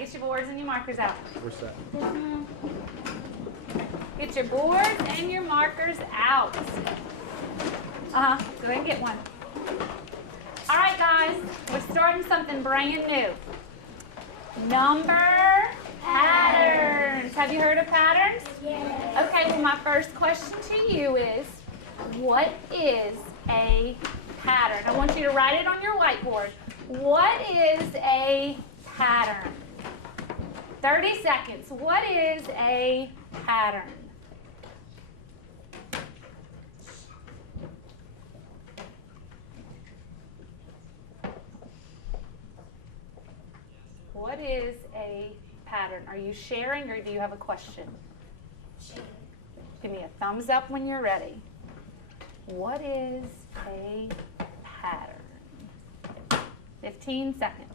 Get your boards and your markers out. Where's that? Get your boards and your markers out. Go ahead and get one. All right, guys, we're starting something brand new. Number patterns. Have you heard of patterns? Yes. Okay, well, my first question to you is, what is a pattern? I want you to write it on your whiteboard. What is a pattern? 30 seconds. What is a pattern? What is a pattern? Are you sharing or do you have a question? Give me a thumbs up when you're ready. What is a pattern? 15 seconds.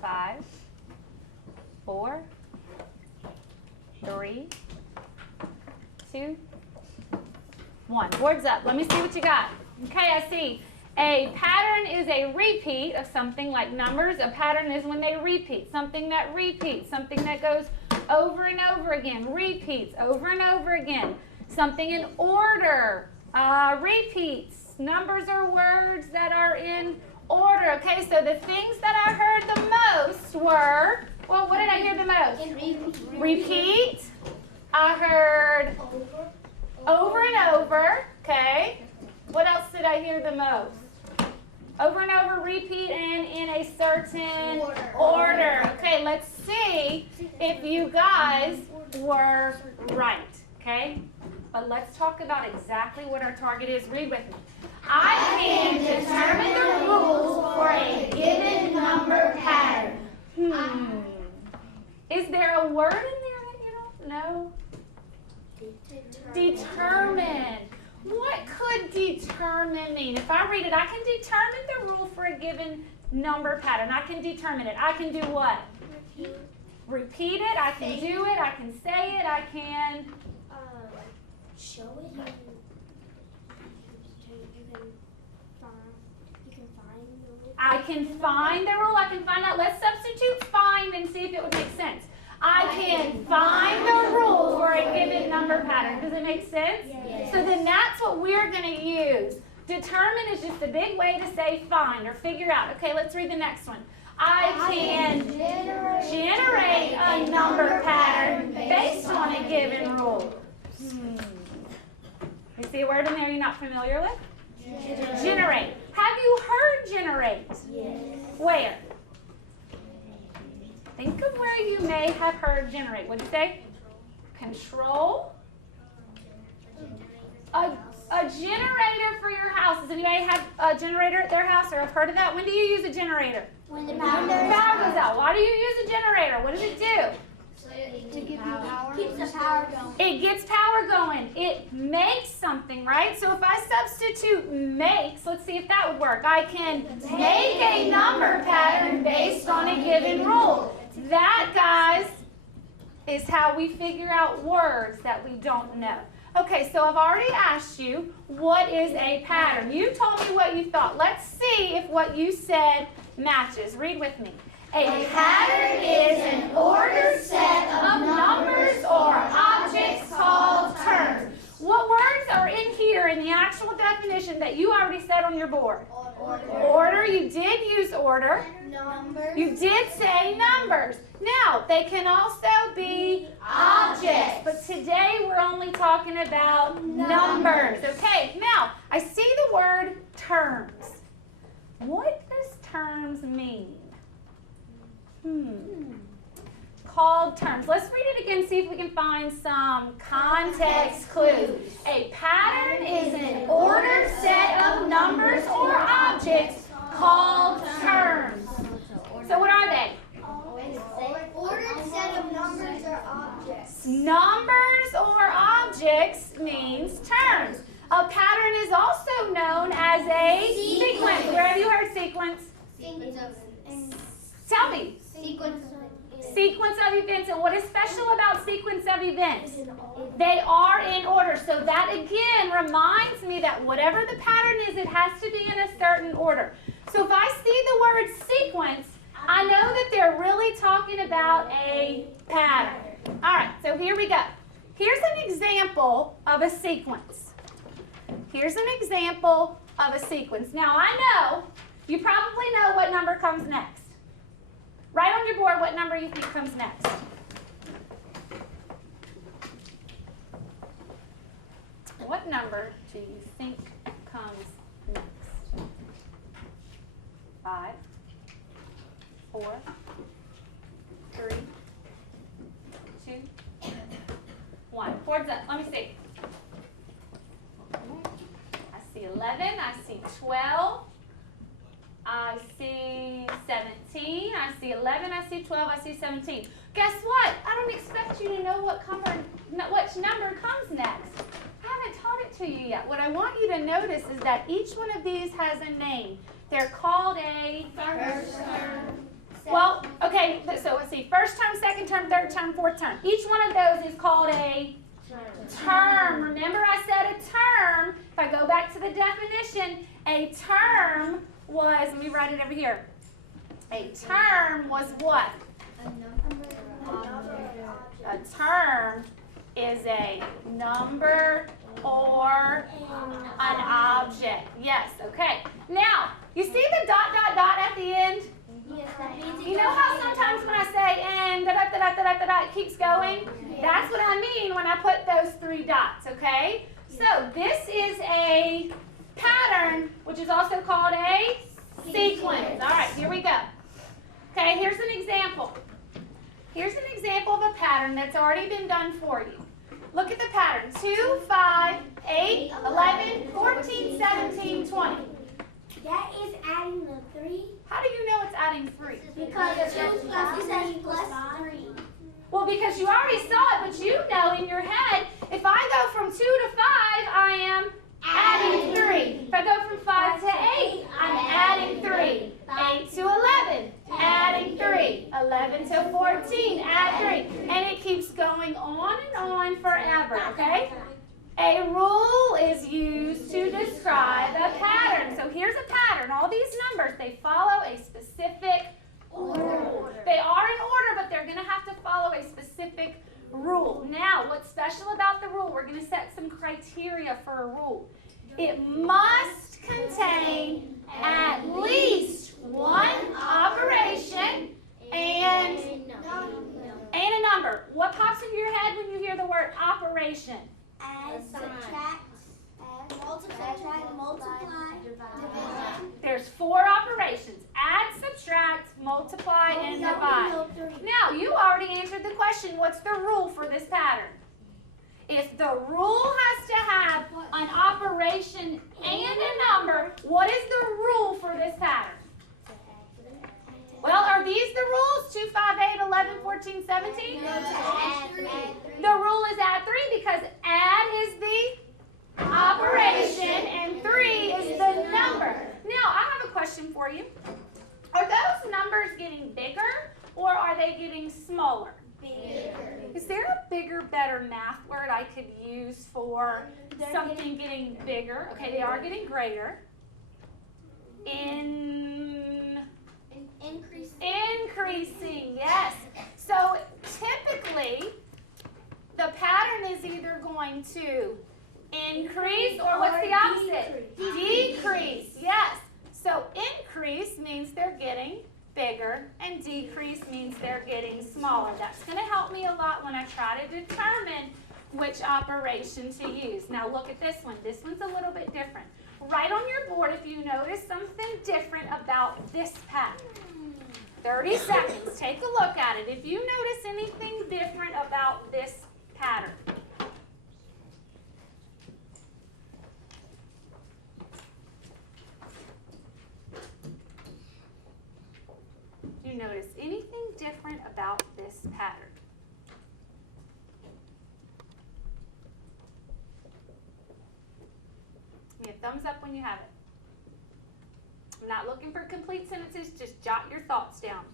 Five, 4, 3, 2, 1. Boards up. Let me see what you got. Okay, I see. A pattern is a repeat of something like numbers. A pattern is when they repeat. Something that repeats. Something that goes over and over again. Repeats over and over again. Something in order. Repeats. Numbers are words that are in order. Okay, so the things that I heard the most were, well, what did I hear the most? Repeat. I heard over and over. Okay. What else did I hear the most? Over and over, repeat, and in a certain order. Okay, let's see if you guys were right. Okay? But let's talk about exactly what our target is. Read with me. I can determine the rules for a given number pattern. Is there a word in there that you don't know? Determine. What could determine mean? If I read it, I can determine the rule for a given number pattern. I can determine it. I can do what? Repeat it. I can do it. I can say it. I can show it. You can find the rule. I can find the rule. I can find out. Let's substitute find and see if it would make sense. I can find the rule for a given number pattern. Does it make sense? Yes. So then that's what we're going to use. Determine is just a big way to say find or figure out. Okay, let's read the next one. I can generate a number pattern based on a given rule. You see a word in there you're not familiar with? Generate. Have you heard generate? Yes. Where? Think of where you may have heard generate. What did you say? Control. A generator for your house. Does anybody have a generator at their house or have heard of that? When do you use a generator? When the Power goes out. Why do you use a generator? What does it do? To give you power. Keeps the power going. It gets power going. It makes something, right? So if I substitute makes, let's see if that would work. I can make a number pattern based on a given rule. That, guys, is how we figure out words that we don't know. Okay, so I've already asked you, what is a pattern? You told me what you thought. Let's see if what you said matches. Read with me. A pattern is an ordered set of numbers or objects called terms. What words are in here in the actual definition that you already said on your board? Order. You did use order. Numbers. You did say numbers. Now, they can also be objects, but today we're only talking about numbers. Okay, now, I see the word terms. What does terms mean? Called terms. Let's read it again, see if we can find some context clues. A pattern is an ordered set of numbers or objects called terms. So what are they? Ordered set of numbers or objects. Numbers or objects means terms. A pattern is also known as a sequence. Where have you heard sequence? Tell me. Sequence. sequence of events. And what is special about sequence of events? They are in order. So that again reminds me that whatever the pattern is, it has to be in a certain order. So if I see the word sequence, I know that they're really talking about a pattern. All right, so here we go. Here's an example of a sequence. Here's an example of a sequence. Now I know, you probably know what number comes next. Write on your board what number you think comes next. What number do you think comes next? 5, 4, 3, 2, 1. Boards up. Let me see. I see 11. I see 12. I see 17. I see 11. I see 12. I see 17. Guess what? I don't expect you to know which number comes next. I haven't taught it to you yet. What I want you to notice is that each one of these has a name. They're called a First term. well, okay, so let's see. First term, second term, third term, fourth term. Each one of those is called a term. Remember I said a term. If I go back to the definition, a term was, let me write it over here. A term was what? A term is a number or an object. Yes, okay. Now, you see the dot, dot, dot at the end? You know how sometimes when I say and da, da, da, da, da, da, da, it keeps going? That's what I mean when I put those 3 dots, okay? So this is a pattern, which is also called a sequence. All right, here we go. Okay, here's an example. Here's an example of a pattern that's already been done for you. Look at the pattern. 2, 5, 8, 11, 14, 17, 20. That is adding the 3. How do you know it's adding 3? Because 2 plus 3 plus 3. Well, because you already saw it, but you know in your head, if I go from 2 to 5, I am adding 3. If I go from 5 to 8, I'm adding 3. 8 to 11, adding 3. 11 to 14, add 3. And it keeps going on and on forever, okay? A rule is used to describe a pattern. So here's a pattern. All these numbers, they follow a specific order. They are in order, but they're going to have to follow a specific rule. Now, what's special about the rule, we're going to set some criteria for a rule. It must contain at least one operation and a number. What pops into your head when you hear the word operation? Add, subtract, multiply, divide. There's 4 operations. Add, subtract, multiply, and divide. Now, you already answered the question, what's the rule for this pattern? If the rule has to have an operation and a number, what is the rule for this pattern? Well, are these the rules? 2, 5, 8, 11, 14, 17? The rule is add 3 because add is the operation and 3 is the number. Now, I have a question for you. Are those numbers getting bigger or are they getting smaller? Bigger. Is there a bigger, better math word I could use for something getting bigger? Okay, they are getting greater. Increasing, yes. So typically, the pattern is either going to increase or what's the opposite? Decrease, yes. So increase means they're getting bigger and decrease means they're getting smaller. That's going to help me a lot when I try to determine which operation to use. Now look at this one. This one's a little bit different. Write on your board if you notice something different about this pattern. 30 seconds. Take a look at it. If you notice anything different about this pattern. Do you notice anything different about this pattern? Give me a thumbs up when you have it. I'm not looking for complete sentences, just jot your thoughts down.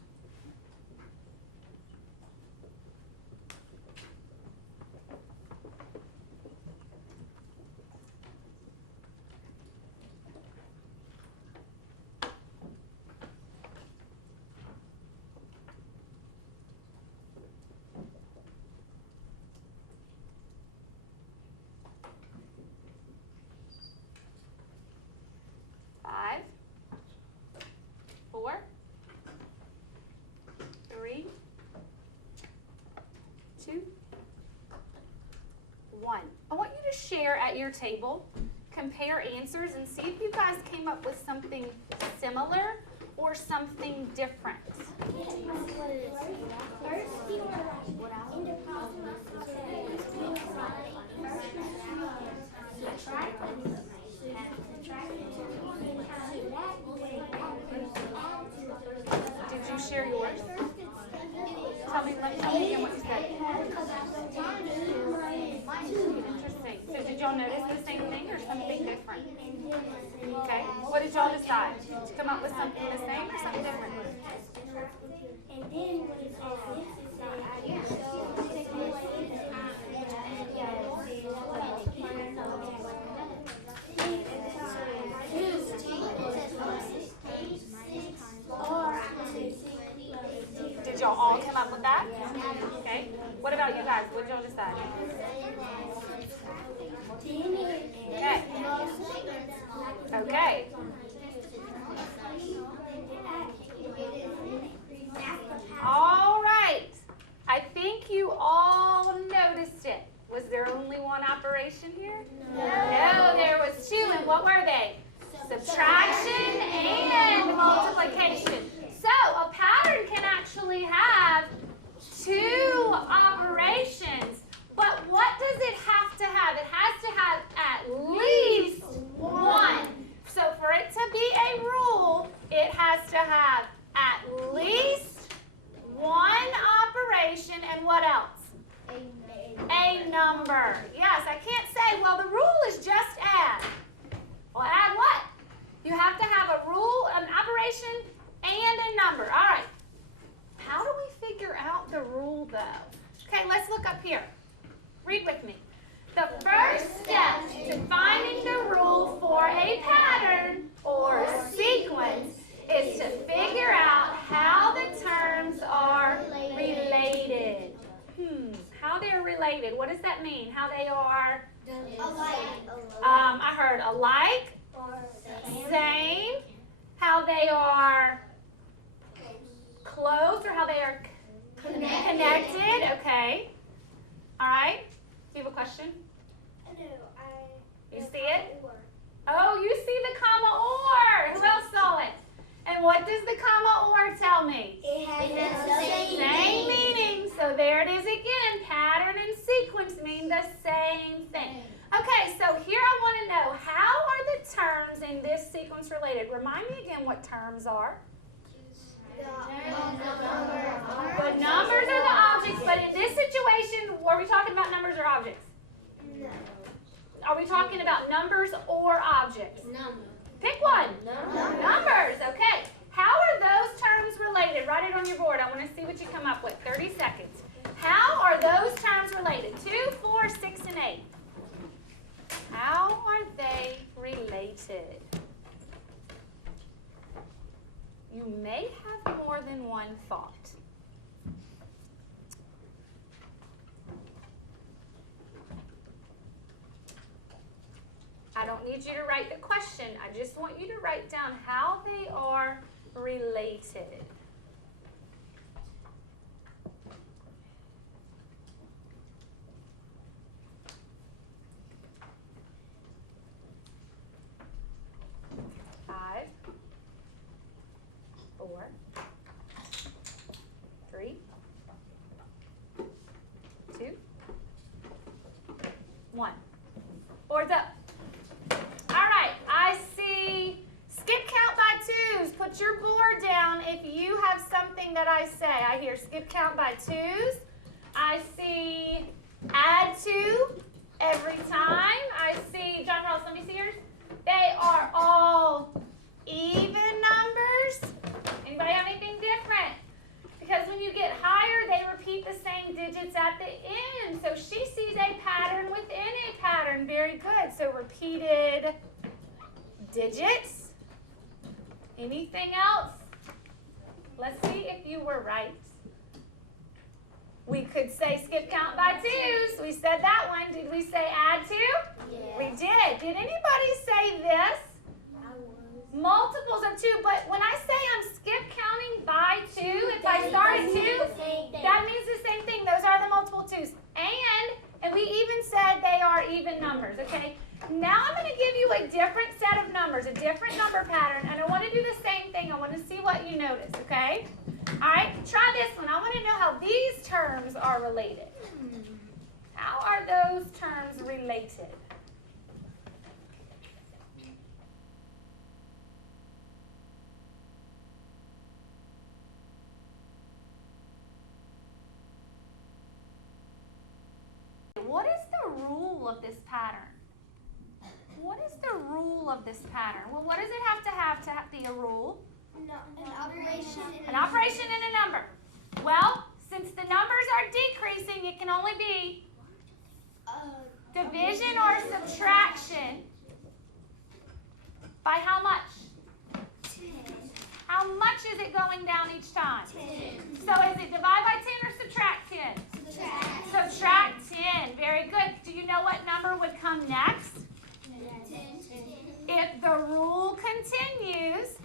there at your table, compare answers, and see if you guys came up with something similar or something different. Did you share yours? Tell me again what you said. Interesting. So did y'all notice the same thing or something different? Okay. What did y'all decide? Did you come up with something the same or something different? Did y'all all come up with that? Okay. What about you guys? What did y'all decide? Okay. Okay. All right. I think you all noticed it. Was there only one operation here? No, there was two. And what were they? Subtraction and multiplication. So a pattern can actually have two operations. But what does it have to have? It has to have at least one. So for it to be a rule, it has to have at least one operation and what else? A number. Yes, I can't say, well, the rule is just add. Well, add what? You have to have a rule, an operation, and a number. All right. How do we figure out the rule, though? Okay, let's look up here. Read with me. The first step to finding the rule for a pattern or a sequence is to figure out how the terms are related. How they're related. What does that mean? How they are? I heard alike, same, how they are close or how they are connected. Okay. All right. Do you have a question? You see it? Oh, you see the comma or. Who else saw it? And what does the comma or tell me? It has the Same meaning. So there it is again. Pattern and sequence mean the same thing. Okay, so here I want to know, how are the terms in this sequence related? Remind me again what terms are. The numbers are the objects, but in this situation, are we talking about numbers or objects? No. Are we talking about numbers or objects? Pick one. Numbers. Okay. How are those terms related? Write it on your board. I want to see what you come up with. 30 seconds. How are those terms related? 2, 4, 6, and 8. How are they related? You may have more than one thought. I don't need you to write the question. I just want you to write down how they are related. Five, 4, 3, 2, 1. Board's up. All right, I see skip count by 2s. Put your board down if you have something that I say. I hear skip count by 2s. I see add 2 every time. I see, John Ross, let me see yours. They are all even numbers. Anybody have anything different? Because when you get higher, they repeat the same digits at the end. So she sees a pattern within a pattern. Very good. So repeated digits. Anything else? Let's see if you were right. We could say skip count by 2s. We said that one. Did we say add 2? Yeah. We did. Did anybody say this? Multiples of 2, but when I say I'm skip counting by 2, if I start at 2, that means the same thing. Those are the multiple 2s. And we even said they are even numbers. Okay, are related? How are those terms related? What is the rule of this pattern? What is the rule of this pattern? Well, what does it have to be a rule? An operation. An operation and a number. Well, since the numbers are decreasing, it can only be division or subtraction by how much? 10. How much is it going down each time? 10. So is it divide by 10 or subtract 10? Subtract. Subtract 10. Very good. Do you know what number would come next? 10. If the rule continues,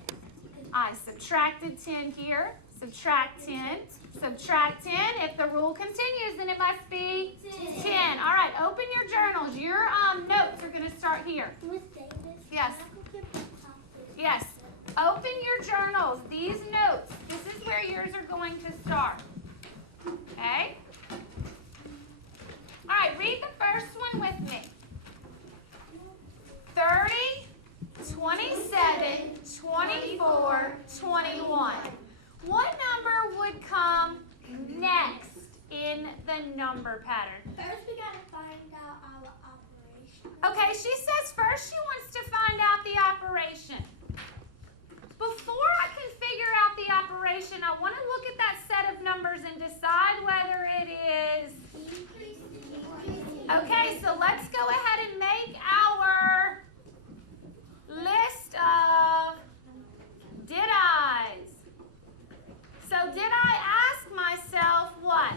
I subtracted 10 here, subtract 10, subtract 10. If the rule continues, then it must be 10. All right, open your journals. Your notes are going to start here. Yes. Yes. Open your journals. These notes, this is where yours are going to start. Okay? All right, read the first one with me. 30, 27, 24, 21. What number would come next in the number pattern? First, we gotta find out our operation. Okay, she says first she wants to find out the operation. Before I can figure out the operation, I want to look at that set of numbers and decide whether it is. Okay, so let's go ahead and make our list of did I's. So did I ask myself what?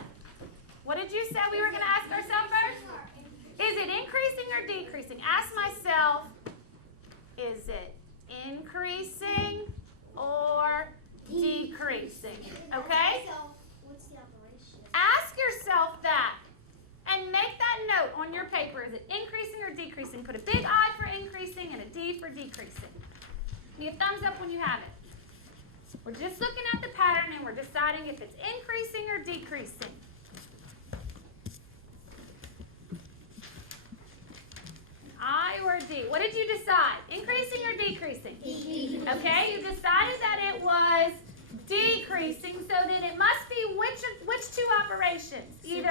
What did you say we were going to ask ourselves first? Is it increasing or decreasing? Ask myself, is it increasing or decreasing? Okay? So, what's the operation? Ask yourself that and make that note on your paper. Is it increasing or decreasing? Put a big I for increasing and a D for decreasing. Give me a thumbs up when you have it. We're just looking at the pattern and we're deciding if it's increasing or decreasing. I or D? What did you decide? Increasing or decreasing? Okay, you decided that it was decreasing, so then it must be which two operations? Either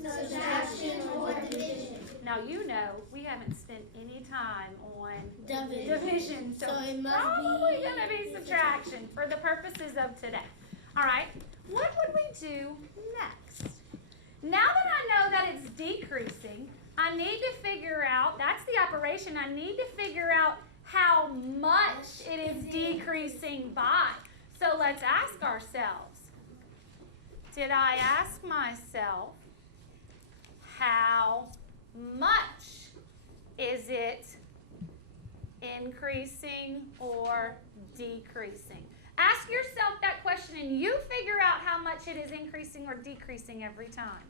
Subtraction or division. now you know we haven't spent any time on Division. so So it it's must probably be going to be subtraction for the purposes of today. All right, what would we do next? Now that I know that it's decreasing, I need to figure out, that's the operation, I need to figure out how much it is decreasing by. So let's ask ourselves, did I ask myself how much is it increasing or decreasing? Ask yourself that question and you figure out how much it is increasing or decreasing every time.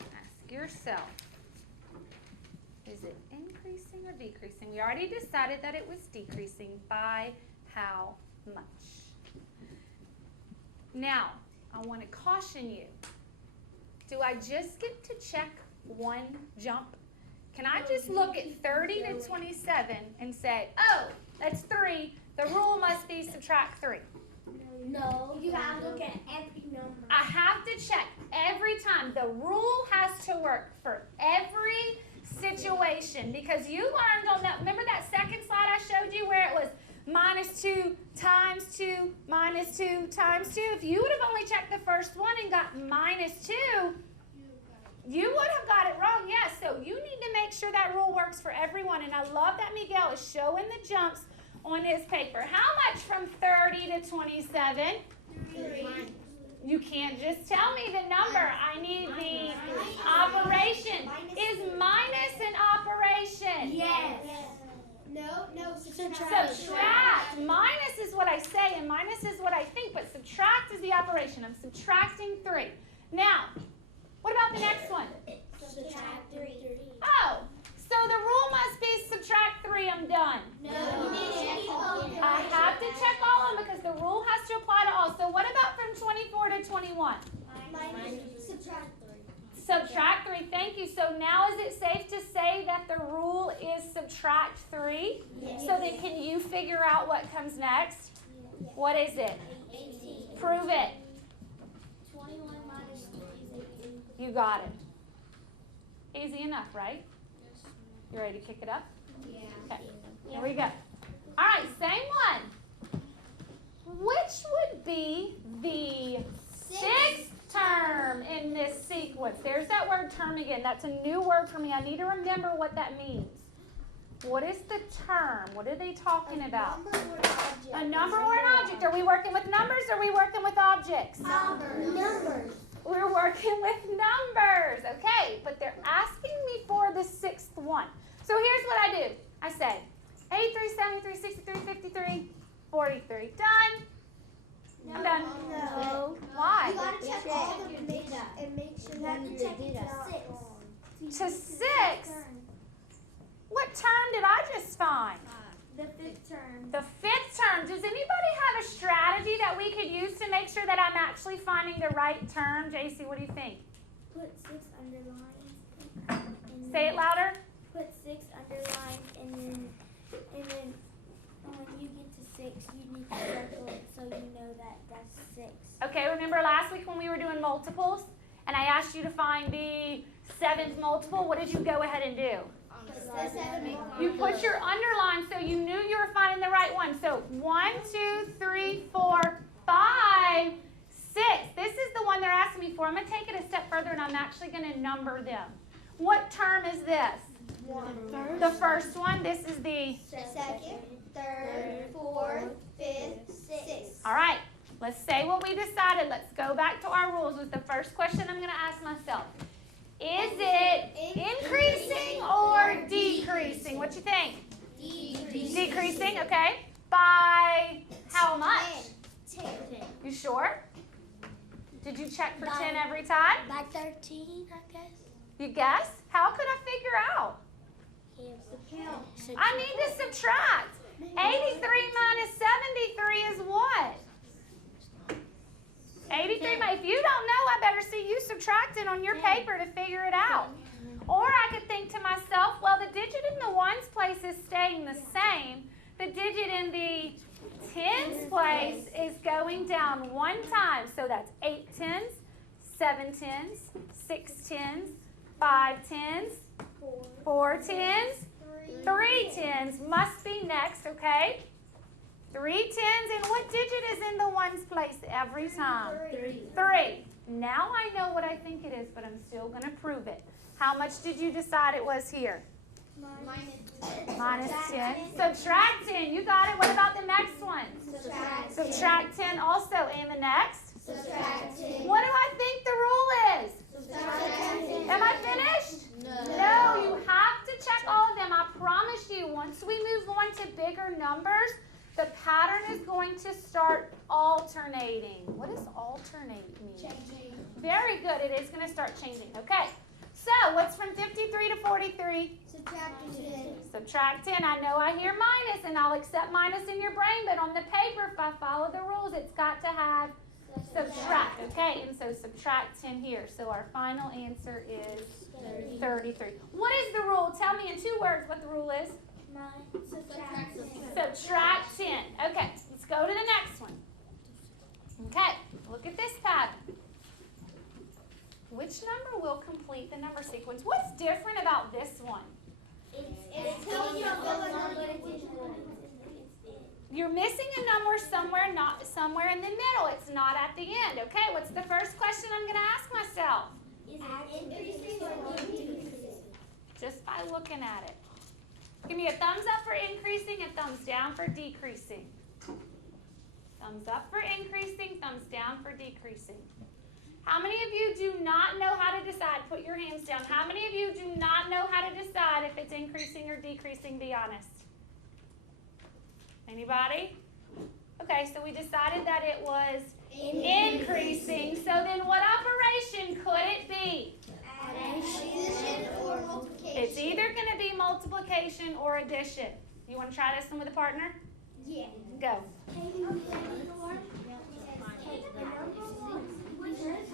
Ask yourself, is it increasing or decreasing? We already decided that it was decreasing. By how much? Now, I want to caution you. Do I just get to check one jump? Can I just look at 30 to 27 and say, oh, that's 3. The rule must be subtract 3. No, you gotta look at every number. I have to check every time. The rule has to work for every situation because you learned on that. Remember that second slide I showed you where it was -2 times 2 minus 2 times 2? If you would have only checked the first one and got -2, you would have got it wrong. Yes, so you need to make sure that rule works for everyone. And I love that Miguel is showing the jumps on his paper. How much from 30 to 27? 3. You can't just tell me the number. I need the operation. Is minus an operation? Yes. No, Subtract. Minus is what I say and minus is what I think, but subtract is the operation. I'm subtracting 3. Now, what about the next one? Subtract 3. Oh, so the rule must be subtract 3. I'm done. No, you need to check all of them. I have to check all of them because the rule has to apply to all. So 1? Subtract 3. Subtract 3. Thank you. So now is it safe to say that the rule is subtract 3? Yes. So then can you figure out what comes next? Yes. What is it? 18. Prove it. 21 minus 3 is 18. You got it. Easy enough, right? You ready to kick it up? Yeah. Okay. Here we go. All right, same one. Which would be the sixth term in this sequence? There's that word term again. That's a new word for me. I need to remember what that means. What is the term? What are they talking about? A number or an object. Are we working with numbers or are we working with objects? Numbers. We're working with numbers. Okay, but they're asking me for the sixth one. So here's what I do. I say 83, 73, 63, 53, 43. Done. I'm done. No. Why? You gotta check all the mix and make sure that you check it to 6. To 6? What term did I just find? The 5th term. The 5th term. Does anybody have a strategy that we could use to make sure that I'm actually finding the right term? JC, what do you think? Put 6 underlines. Say it louder. Put 6 underlines and then when you get to 6, you need to circle it so you know that that's 6. Okay, remember last week when we were doing multiples and I asked you to find the 7th multiple, what did you go ahead and do? You put your underline so you knew you were finding the right one. So 1, 2, 3, 4, 5, 6. This is the one they're asking me for. I'm going to take it a step further and I'm actually going to number them. What term is this? The first one. This is the 2nd, 3rd, 4th, 5th, 6th. All right. Let's say what we decided. Let's go back to our rules with the first question I'm going to ask myself. Is it increasing or decreasing? What you think? Decreasing, okay. By how much? 10. You sure? Did you check for 10 every time? By 13, I guess. You guess? How could I figure out? I need to subtract. 83 minus 73 is what? 83, if you don't know, I better see you subtracting on your paper to figure it out. Or I could think to myself, well, the digit in the ones place is staying the same. The digit in the tens place is going down 1 time. So that's 8 tens, 7 tens, 6 tens, 5 tens, 4 tens, 3 tens. Must be next, okay? 3 tens, and what digit is in the ones place every time? 3. Now I know what I think it is, but I'm still going to prove it. How much did you decide it was here? Minus 10. Subtract 10. You got it. What about the next one? Subtract 10 also. And the next? Subtract 10. What do I think the rule is? Subtract 10. Am I finished? No, you have to check all of them. I promise you, once we move on to bigger numbers, the pattern is going to start alternating. What does alternate mean? Changing. Very good. It is going to start changing. Okay. So, what's from 53 to 43? Subtract 10. Subtract 10. I know I hear minus, and I'll accept minus in your brain, but on the paper, if I follow the rules, it's got to have subtract. Okay, and so subtract 10 here. So our final answer is 33. What is the rule? Tell me in 2 words what the rule is. Subtract 10. Subtract 10. Okay, let's go to the next one. Okay, look at this pattern. Which number will complete the number sequence? What's different about this one? It's telling you what number it is. You're missing a number somewhere, not somewhere in the middle. It's not at the end. Okay, what's the first question I'm going to ask myself? Is it increasing or decreasing? Just by looking at it. Give me a thumbs up for increasing, a thumbs down for decreasing. Thumbs up for increasing, thumbs down for decreasing. How many of you do not know how to decide? Put your hands down. How many of you do not know how to decide if it's increasing or decreasing? Be honest. Anybody? Okay, so we decided that it was increasing. So then what operation could it be? Addition or multiplication? It's either going to be multiplication or addition. You want to try this one with a partner? Yeah. Go. Take the number 1, which is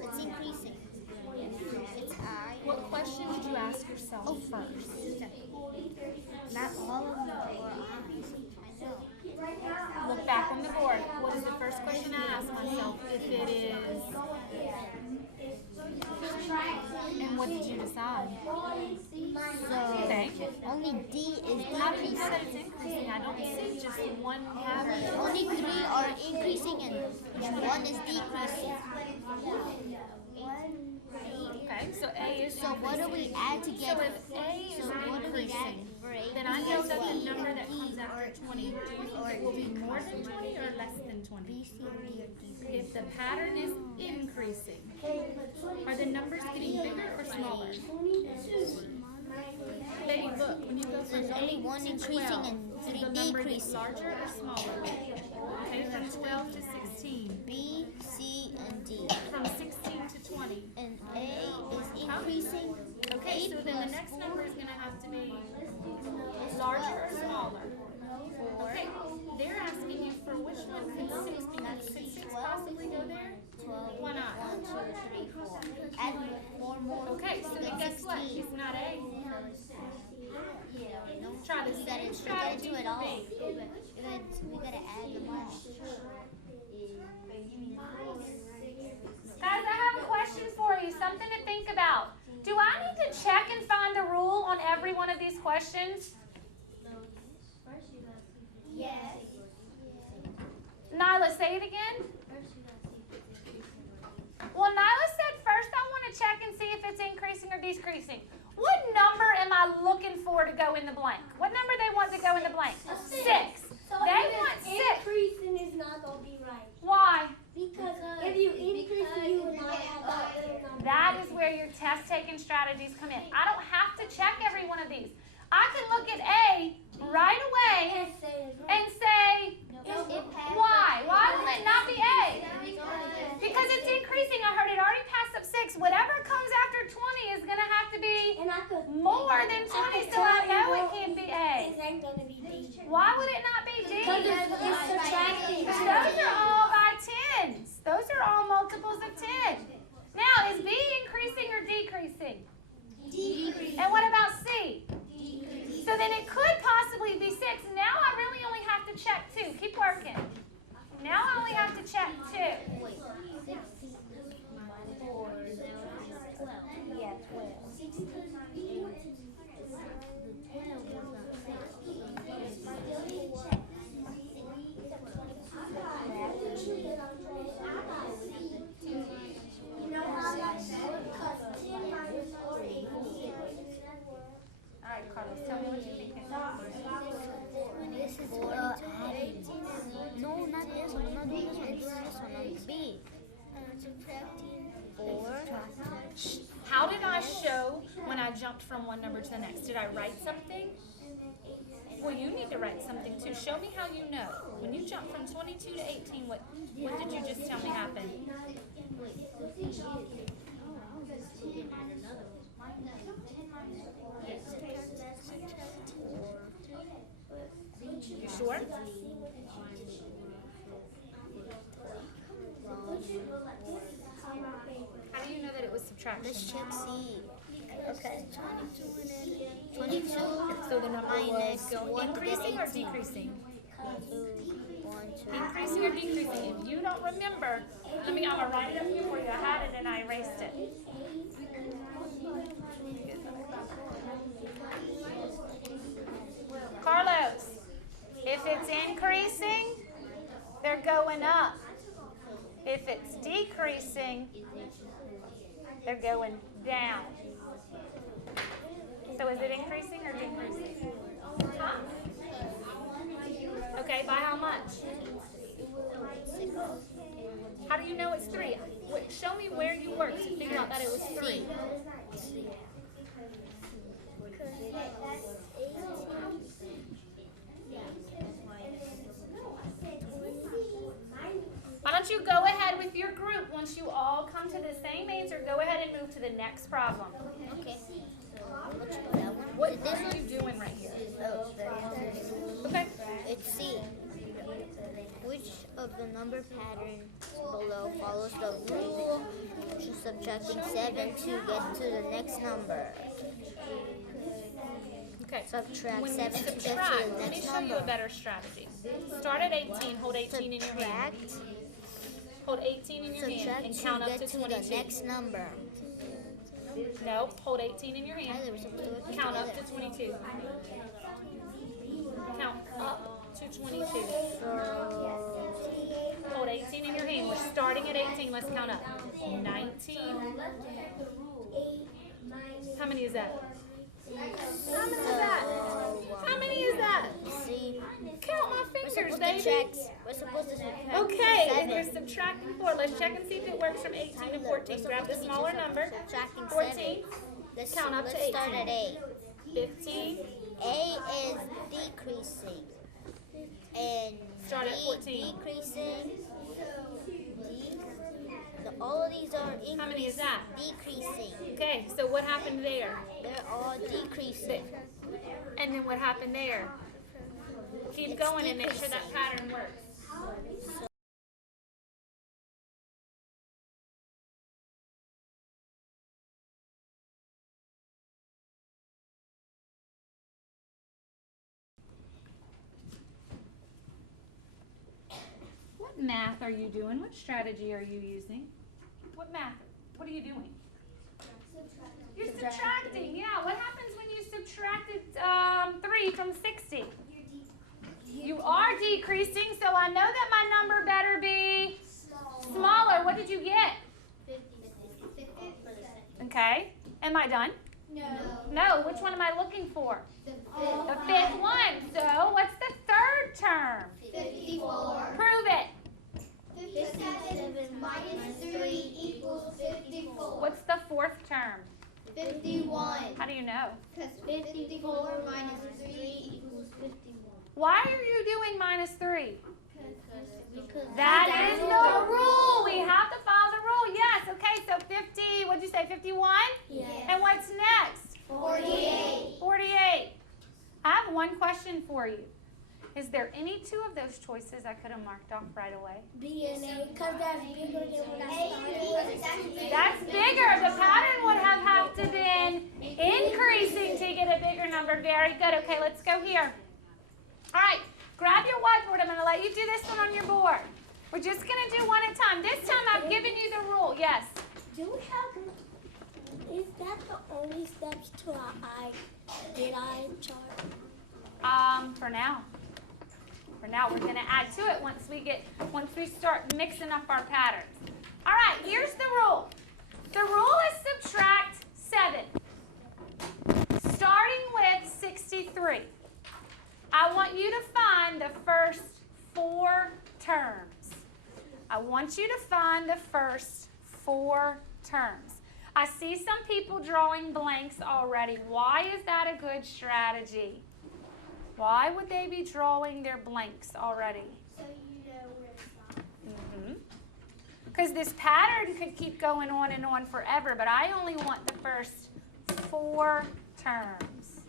It's increasing. It's high. What question did you ask yourself first? Not all of them are eyes. I know. Look back on the board. What is the first question I asked myself? If it is. And what did you decide? Okay. Only D is How do you know that decreasing. it's increasing? I don't see just one pattern. Only 3 are increasing and 1 is decreasing. Okay, so A is So what do we add So together? if A is So what do we add increasing, for A? then I know that the number that comes after 20 will be more than 20 or less than 20. B, C, D, or D. If the pattern is increasing, are the numbers getting bigger or smaller? Baby, look, when you go from There's only 8 one to increasing 12, and is 3 the number get decreasing. larger or smaller? Okay, from 12 to 16, B, C, and D. from 16 to 20. And A is increasing. Okay, so then the next number is going to have to be larger or smaller. Okay, they're asking you for which one could 6 be. Could 6 possibly go there? 12. Why not? 1, 2, 3, 4. Add 4 more. Okay, so then guess what? It's not A. Try the same strategy do it for all. B. We gotta add them all. Guys, I have a question for you, something to think about. Do I need to check and find the rule on every one of these questions? Yes. Nyla, say it again. Well, Nyla said first I want to check and see if it's increasing or decreasing. What number am I looking for to go in the blank? What number they want to go in the blank? 6. So They even want 6. increasing is not going to be right. Why? Because if you increase it, you will not add that little number. That is where your test-taking strategies come in. I don't have to check every one of these. I can look at A right away And say it's right. and say, why? Why will it not be A? Because it's increasing. I heard it already passed up 6. Whatever comes after 20 is going to have to be And I could more than 20, so I know it can't be A. It ain't going to be D. Why would it not be D? Because it's subtracting. Those are all by 10s. Those are all multiples of 10. Now, is B increasing or decreasing? Decrease. And what about C? So then it could possibly be 6. Now I really only have to check 2. Keep working. Now I only have to check 2. Yeah, 12. All right, Carlos, tell me what you think. This is no, not this one. I'm not doing this one. I'm doing this one on B. Subtracting 4. How did I show when I jumped from one number to the next? Did I write something? Well, you need to write something too. Show me how you know. When you jumped from 22 to 18, what did you just tell me happened? You sure? How do you know that it was subtraction? Let's check C. Okay. 22. So the number was increasing or 18. decreasing? 2, 1, 2. Increasing or decreasing? If you don't remember, I'm gonna write it up here for you. I had it and I erased it. Carlos, if it's increasing, they're going up. If it's decreasing, they're going down. So is it increasing or decreasing? Huh? Okay, by how much? How do you know it's 3? Show me where you worked to figure out that it was 3. Why don't you go ahead with your group once you all come to the same answer, go ahead and move to the next problem. Okay. Let's do that one. What This are one? you doing right here? Oh, Okay. it's C. Which of the number patterns below follows the rule of subtracting 7 to get to the next number? Okay. Subtract When you 7 to get to subtract, the let me next show you a number. better strategy. Start at 18, hold 18 in your hand. Subtract, Hold 18 in your hand subtract and to count up get to to the 22. next number. No, hold 18 in your hand. Tyler, we're supposed to work Count up together. to 22. Count up to 22. Hold 18 in your hand. We're starting at 18. Let's count up. 19. How many is that? How many is that? How many is that? See, Count my we're fingers, supposed to baby. check. We're supposed to subtract Okay, and 7. we're subtracting 4. Let's check and see if it works from 18 to Tyler, 14. we're Grab the supposed to be smaller number. Subtracting 14. 7. Let's Count up to let's start 18. at 8. 15. A is decreasing. And Start at D 14. decreasing. All of these are increasing. How many is that? Decreasing. Okay, so what happened there? They're all decreasing. And then what happened there? Keep It's going and make sure that decreasing. pattern works. What math are you doing? What strategy are you using? What math? What are you doing? You're subtracting. Yeah. What happens when you subtracted 3 from 60? You are decreasing, so I know that my number better be smaller. What did you get? Okay. Am I done? No. Which one am I looking for? The fifth one. So what's the third term? 54. Prove it. 57 minus 3 equals 54. What's the fourth term? 51. How do you know? Because 54 minus 3 equals 51. Why are you doing minus 3? Because That is the rule. We have to follow the rule. Yes. Okay. So 50. What'd you say? 51. Yes. And what's next? 48. 48. I have one question for you. Is there any two of those choices I could have marked off right away? B and A, because that's bigger than what I started. That's bigger. The pattern would have to been increasing to get a bigger number. Very good. Okay, let's go here. All right, grab your whiteboard. I'm going to let you do this one on your board. We're just going to do one at a time. This time I've given you the rule. Yes. Do we have, is that the only steps to our eye chart? For now. For now, we're going to add to it once we start mixing up our patterns. All right, here's the rule. The rule is subtract 7. Starting with 63. I want you to find the first 4 terms. I want you to find the first 4 terms. I see some people drawing blanks already. Why is that a good strategy? Why would they be drawing their blanks already? So you know where to stop. Because this pattern could keep going on and on forever, but I only want the first 4 terms.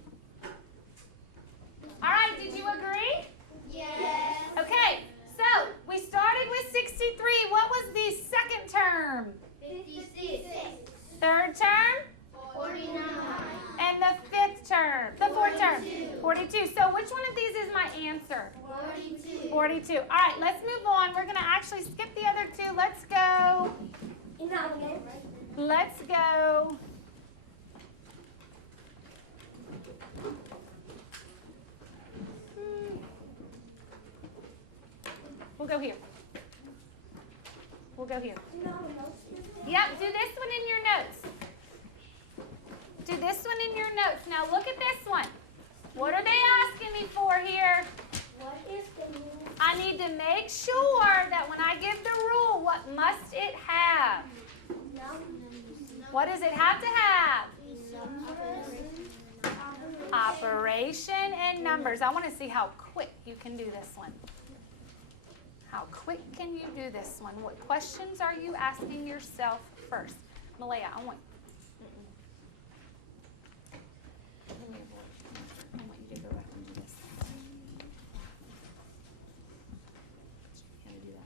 All right, did you agree? Yes. Okay, so we started with 63. What was the second term? 56. Third term? 49. And the fifth term? The fourth term? 42. So which one of these is my answer? 42. 42. All right, let's move on. We're going to actually skip the other 2. Let's go. Let's go. We'll go here. We'll go here. Yep, do this one in your notes. Do this one in your notes. Now look at this one. What are they asking me for here? What is the new? I need to make sure that when I give the rule, what must it have? What does it have to have? Operation and numbers. I want to see how quick you can do this one. How quick can you do this one? What questions are you asking yourself first? Malaya, I want you to go back and do this. How to do that.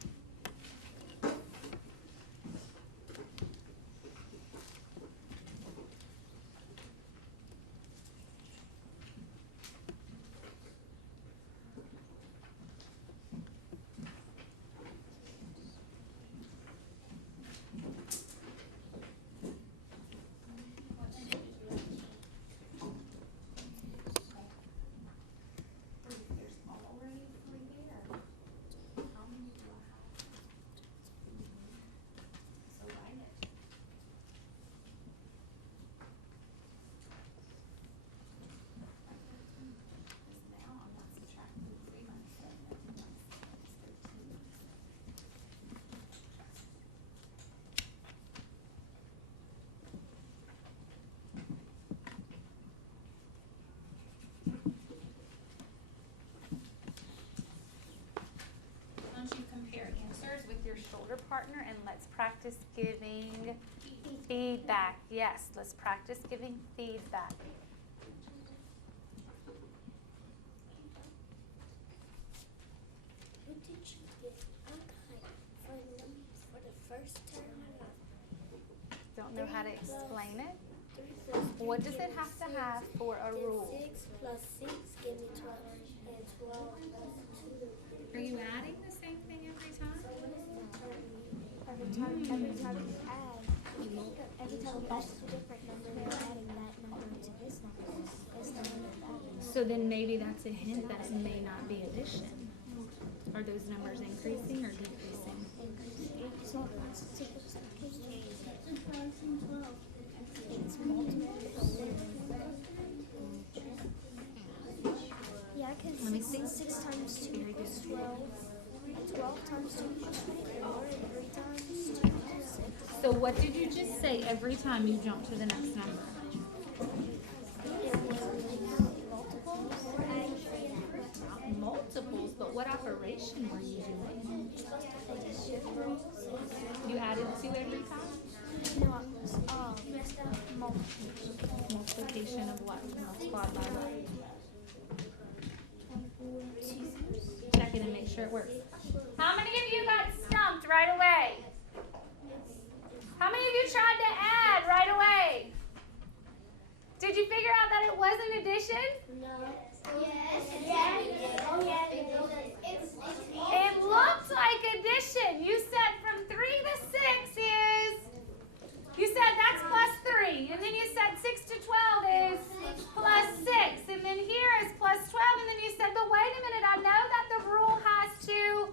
You compare answers with your shoulder partner, and let's practice giving feedback. Yes, let's practice giving feedback. What did you get? For the first term. Don't know how to explain it? 3 plus 3 What does give it me have to 6. have for a Then rule? 6 plus 6 give me 12, and 12 plus 2. Are you adding the same thing every time? Every time you add, every time you add a different number, you're adding that number to this number. That's the one you're adding. So then maybe that's a hint that it may not be addition. Are those numbers increasing or decreasing? So it's multiple. Yeah, because Let me see. 6 times 2 equals 12. 12 times 2 equals 24. And 3 times 2 equals 6. So what did you just say every time you jump to the next number? It was multiples. Multiples, but what operation were you doing? You added 2 every time? No, multiples. Multiplication of what? Multiplied by what? Check it and make sure it works. How many of you got stumped right away? How many of you tried to add right away? Did you figure out that it wasn't addition? No. Yes. Yeah. Oh, yeah. It looked like addition. You said from 3 to 6 is, you said that's plus 3. And then you said 6 to 12 is plus 6. And then here is plus 12. And then you said, but wait a minute, I know that the rule has to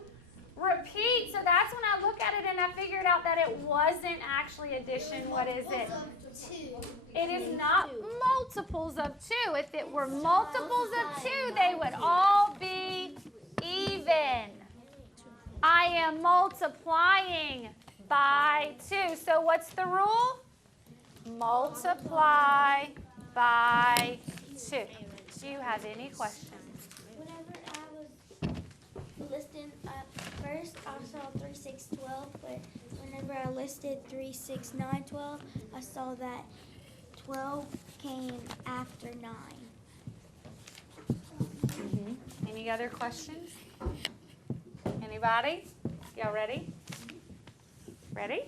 repeat. So that's when I look at it and I figured out that it wasn't actually addition. What is it? It is not multiples of 2. If it were multiples of 2, they would all be even. I am multiplying by 2. So what's the rule? Multiply by 2. Do you have any questions? Whenever I was listing first, I saw 3, 6, 12, but whenever I listed 3, 6, 9, 12, I saw that 12 came after 9. Any other questions? Anybody? Y'all ready? Ready?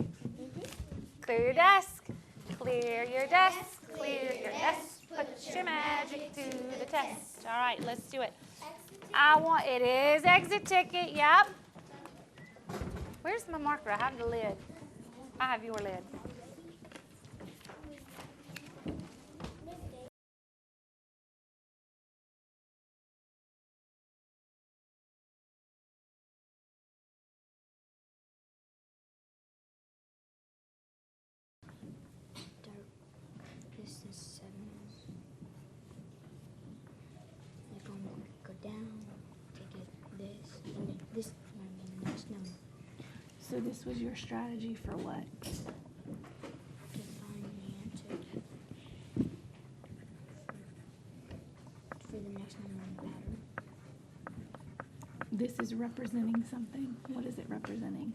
Clear your desk. Clear your desk. Clear your desk. Put your magic to the test. All right, let's do it. It is exit ticket, yep. Where's my marker? I have the lid. I have your lid. This is 7. If I'm going to go down to get this, and then this is going to be the next number. So this was your strategy for what? To find the answer for the next number in the pattern. This is representing something. What is it representing?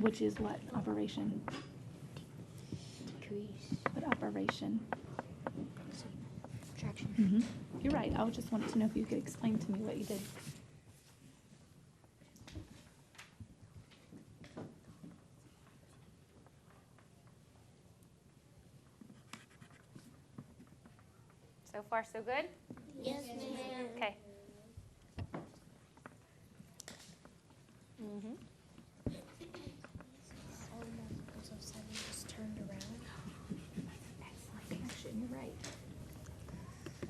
Which is what? Operation. Decrease. What operation? Subtraction. Mm-hmm. You're right. I just wanted to know if you could explain to me what you did. So far, so good? Yes, ma'am. Okay. Mm-hmm. So 7 just turned around. Excellent connection. You're right.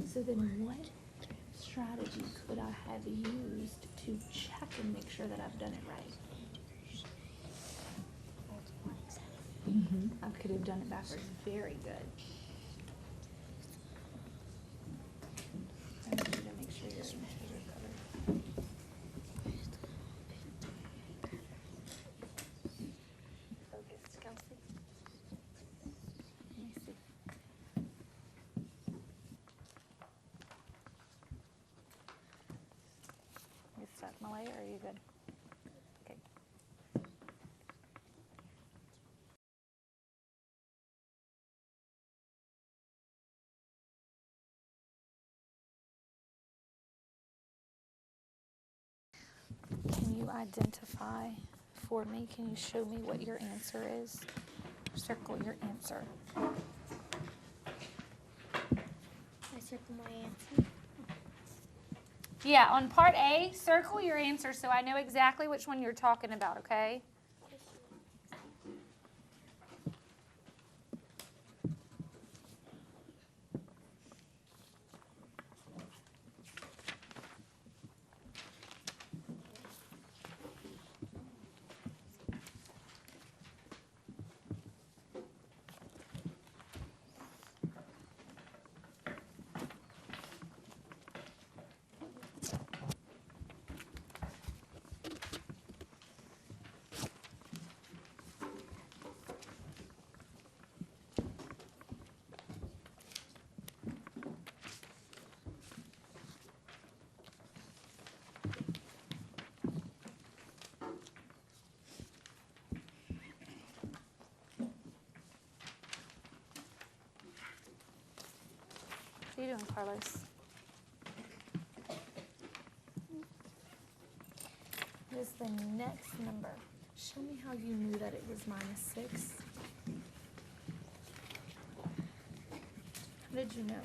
So then what strategy could I have used to check and make sure that I've done it right? I could have done it backwards. Very good. I want you to make sure your answers are covered. Focus, Kelsey. Let me see. You stuck, Malay, or are you good? Okay. Can you identify for me? Can you show me what your answer is? Circle your answer. I circle my answer. Yeah, on part A, circle your answer so I know exactly which one you're talking about, okay? What are you doing, Carlos? What is the next number? Show me how you knew that it was -6. How did you know?